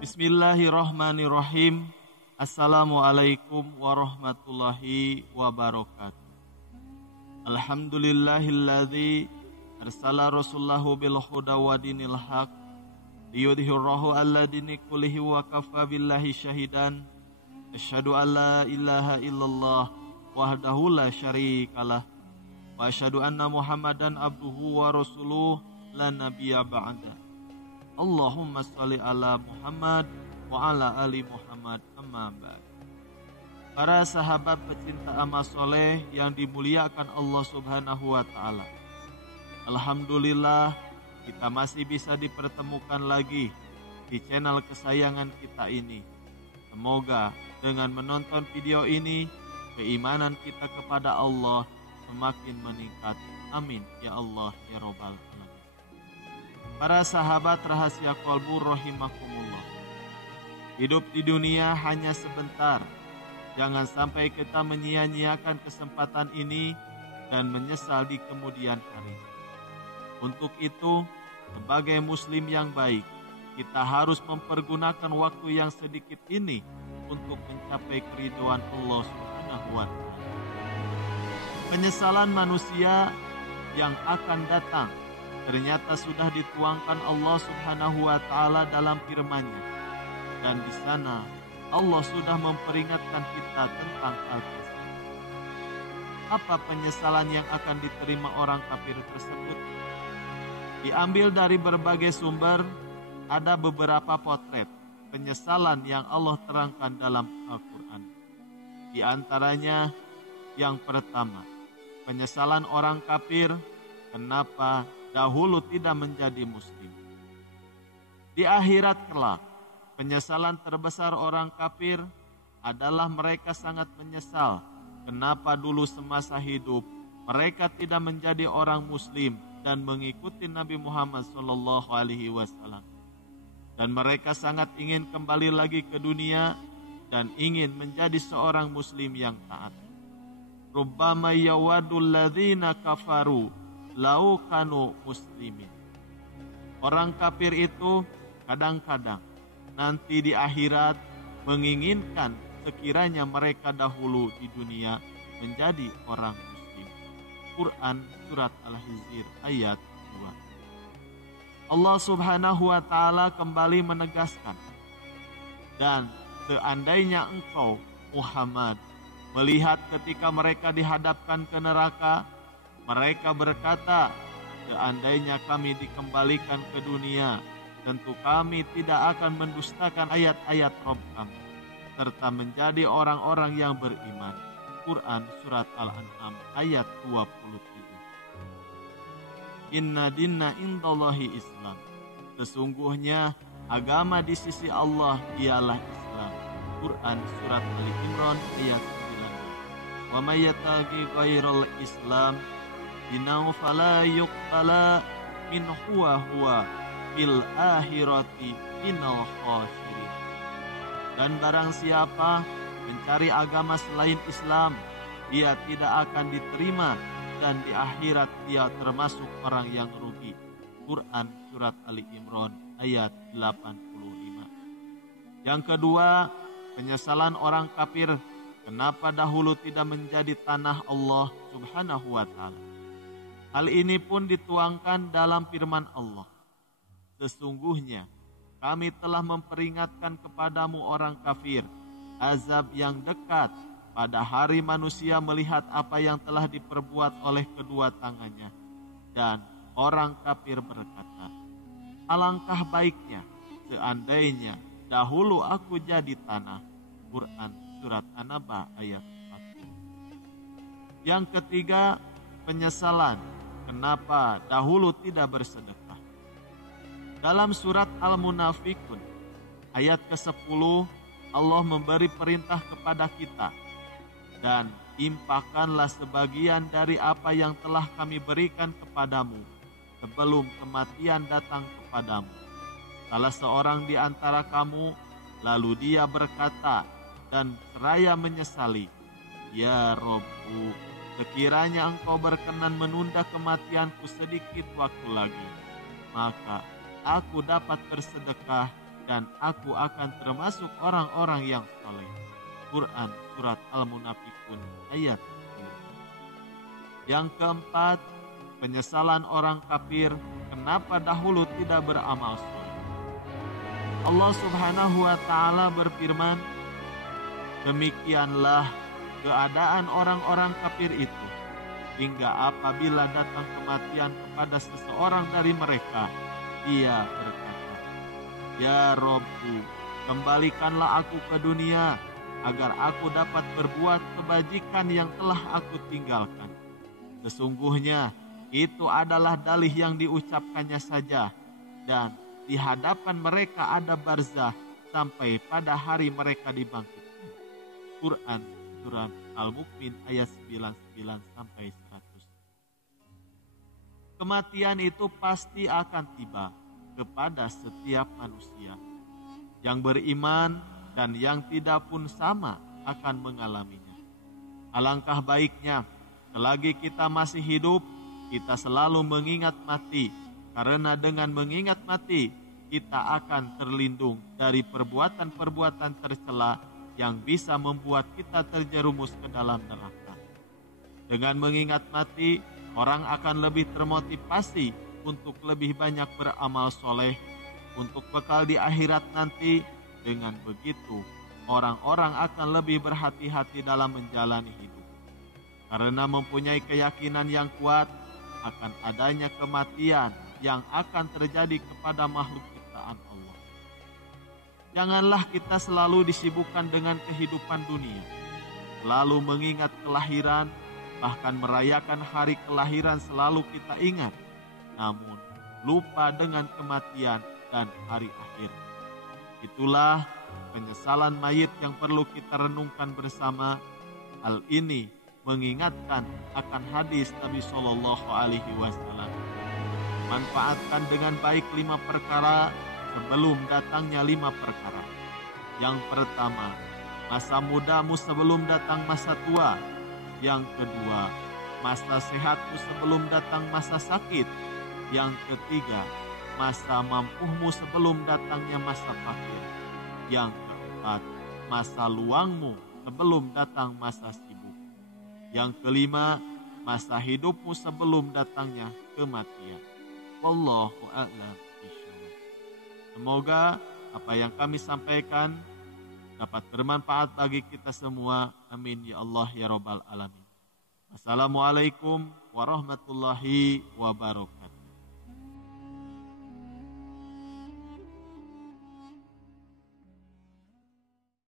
Bismillahirrahmanirrahim. Assalamualaikum warahmatullahi wabarakatuh. Alhamdulillahilladzi arsala rasulahu bil huda wa dinil haq liyudhhirahu 'ala dini kullihi wa kafa billahi syahidan. Asyhadu an la ilaha illallah wahdahu la syarikalah wa asyhadu anna Muhammadan abduhu wa rasuluh la nabiyya ba'da. Allahumma shalli ala Muhammad wa ala ali Muhammad amma ba'd. Para sahabat pecinta amal soleh yang dimuliakan Allah Subhanahu wa ta'ala, alhamdulillah kita masih bisa dipertemukan lagi di channel kesayangan kita ini. Semoga dengan menonton video ini keimanan kita kepada Allah semakin meningkat. Amin ya Allah ya Rabbal alamin. Para sahabat rahasia qalbu rahimakumullah, hidup di dunia hanya sebentar. Jangan sampai kita menyia-nyiakan kesempatan ini dan menyesal di kemudian hari. Untuk itu, sebagai muslim yang baik, kita harus mempergunakan waktu yang sedikit ini untuk mencapai keridhaan Allah Subhanahu wa ta'ala. Penyesalan manusia yang akan datang ternyata sudah dituangkan Allah Subhanahu wa ta'ala dalam firman-Nya. Dan di sana Allah sudah memperingatkan kita tentang hal tersebut. Apa penyesalan yang akan diterima orang kafir tersebut? Diambil dari berbagai sumber, ada beberapa potret penyesalan yang Allah terangkan dalam Al-Quran. Di antaranya yang pertama, penyesalan orang kafir kenapa dahulu tidak menjadi muslim. Di akhirat kelak, penyesalan terbesar orang kafir adalah mereka sangat menyesal kenapa dulu semasa hidup mereka tidak menjadi orang muslim dan mengikuti Nabi Muhammad SAW. Dan mereka sangat ingin kembali lagi ke dunia dan ingin menjadi seorang muslim yang taat. Rubbama yawadul ladzina kafaru lau kanu muslimin. Orang kafir itu kadang-kadang nanti di akhirat menginginkan sekiranya mereka dahulu di dunia menjadi orang muslim. Quran surat Al-Hijr ayat 2. Allah Subhanahu wa ta'ala kembali menegaskan, dan seandainya engkau Muhammad melihat ketika mereka dihadapkan ke neraka, mereka berkata, seandainya kami dikembalikan ke dunia, tentu kami tidak akan mendustakan ayat-ayat Rabb kami, serta menjadi orang-orang yang beriman. Quran surat Al-An'am ayat 27. Inna dinna indallahi Islam. Sesungguhnya agama di sisi Allah ialah Islam. Quran surat Ali Imran ayat 9. Wa may yattaqi ghairal Islam innahu fala yuqbala min huwa fil akhirati minal khasirin. Dan barang siapa mencari agama selain Islam, dia tidak akan diterima dan di akhirat dia termasuk orang yang rugi. Quran surat Ali Imran ayat 85. Yang kedua, penyesalan orang kafir kenapa dahulu tidak menjadi tanah Allah Subhanahu wa ta'ala. Hal ini pun dituangkan dalam firman Allah. Sesungguhnya kami telah memperingatkan kepadamu orang kafir azab yang dekat pada hari manusia melihat apa yang telah diperbuat oleh kedua tangannya. Dan orang kafir berkata, alangkah baiknya seandainya dahulu aku jadi tanah. Quran surat An-Naba ayat 40. Yang ketiga, penyesalan kenapa dahulu tidak bersedekah. Dalam surat Al-Munafikun ayat ke-10, Allah memberi perintah kepada kita, dan impakkanlah sebagian dari apa yang telah kami berikan kepadamu, sebelum kematian datang kepadamu. Salah seorang di antara kamu, lalu dia berkata dan seraya menyesali, Ya Robbu, sekiranya engkau berkenan menunda kematianku sedikit waktu lagi, maka aku dapat bersedekah dan aku akan termasuk orang-orang yang saleh. Quran Surat Al-Munafikun ayat 10. Yang keempat, penyesalan orang kafir kenapa dahulu tidak beramal soleh. Allah Subhanahu wa Ta'ala berfirman, demikianlah keadaan orang-orang kafir itu, hingga apabila datang kematian kepada seseorang dari mereka, ia berkata, Ya Robbu, kembalikanlah aku ke dunia, agar aku dapat berbuat kebajikan yang telah aku tinggalkan. Sesungguhnya itu adalah dalih yang diucapkannya saja, dan di hadapan mereka ada barzah sampai pada hari mereka dibangkitkan. Quran Surat Al-Mu'min ayat 99 sampai 100. Kematian itu pasti akan tiba kepada setiap manusia. Yang beriman dan yang tidak pun sama akan mengalaminya. Alangkah baiknya selagi kita masih hidup, kita selalu mengingat mati, karena dengan mengingat mati, kita akan terlindung dari perbuatan-perbuatan tercela yang bisa membuat kita terjerumus ke dalam neraka. Dengan mengingat mati, orang akan lebih termotivasi untuk lebih banyak beramal soleh, untuk bekal di akhirat nanti. Dengan begitu, orang-orang akan lebih berhati-hati dalam menjalani hidup, karena mempunyai keyakinan yang kuat akan adanya kematian yang akan terjadi kepada makhluk ciptaan Allah. Janganlah kita selalu disibukkan dengan kehidupan dunia, selalu mengingat kelahiran, bahkan merayakan hari kelahiran selalu kita ingat, namun lupa dengan kematian dan hari akhir. Itulah penyesalan mayit yang perlu kita renungkan bersama. Hal ini mengingatkan akan hadis Nabi Shallallahu Alaihi Wasallam. Manfaatkan dengan baik 5 perkara sebelum datangnya 5 perkara. Yang pertama, masa mudamu sebelum datang masa tua. Yang kedua, masa sehatmu sebelum datang masa sakit. Yang ketiga, masa mampuhmu sebelum datangnya masa fakir. Yang keempat, masa luangmu sebelum datang masa sibuk. Yang kelima, masa hidupmu sebelum datangnya kematian. Wallahu a'lam bishawab. Semoga apa yang kami sampaikan dapat bermanfaat bagi kita semua. Amin ya Allah ya Rabbal Alamin. Assalamualaikum warahmatullahi wabarakatuh.